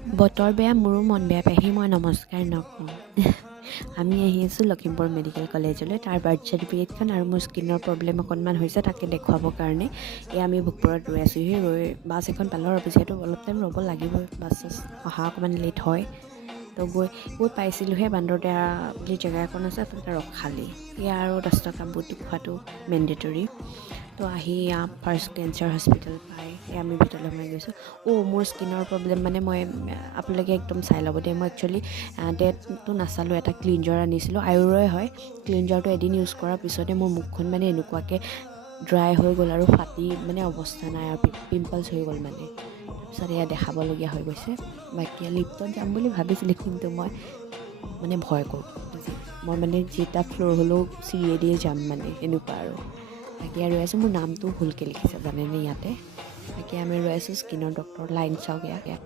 বতৰ বেয়া মোৰো মন বেয়া পেহি মই নমস্কাৰ নকওঁ আমি আহি আছোঁ লখিমপুৰ মেডিকেল কলেজলৈ তাৰ বাৰ্থ চাৰ্টিফিকেটখন আৰু মোৰ স্কিনৰ প্ৰব্লেম অকণমান হৈছে তাকে দেখুৱাবৰ কাৰণে এয়া আমি ভোগপুৰত ৰৈ আছোঁহি ৰৈ বাছ এখন পালোঁ আৰু পিছতো অলপ টাইম ৰ'ব লাগিবই বাছ অহা অকণমান লেট হয় তো গৈ পাইছিলোঁহে বান্দৰদেৱা বুলি জেগা এখন আছে তাতে ৰখালি এয়া আৰু 10 টকা বুট খোৱাটো মেণ্ডেটৰী তো আহি ফাৰ্ষ্ট কেঞ্চাৰ হস্পিটেল পাই আমি ভিতৰলৈ সোমাই গৈছোঁ মোৰ স্কিনৰ প্ৰব্লেম মানে মই আপোনালোকে একদম চাই ল'ব দেই মই একচুৱেলি ডেটটো নাচালোঁ এটা ক্লিনজাৰ আনিছিলোঁ আয়ুৰৰে হয় ক্লিনজাৰটো এদিন ইউজ কৰাৰ পিছতে মোৰ মুখখন মানে এনেকুৱাকৈ ড্ৰাই হৈ গ'ল আৰু ফাটি মানে অৱস্থা নাই আৰু পিম্পলছ হৈ গ'ল মানে তাৰপিছত এয়া দেখাবলগীয়া হৈ গৈছে বাকী লিফ্টত যাম বুলি ভাবিছিলোঁ কিন্তু মই মানে ভয় কৰোঁ মই মানে যেইটা ফ্ল'ৰ হ'লেও চিৰিয়েদিয়ে যাম মানে এনেকুৱা আৰু বাকী আৰু ৰৈ আছোঁ মোৰ নামটো ভুলকৈ লিখিছে জানেনে ইয়াতে বাকী আমি ৰৈ আছোঁ স্কিনৰ ডক্টৰ লাইন চাওক ইয়াত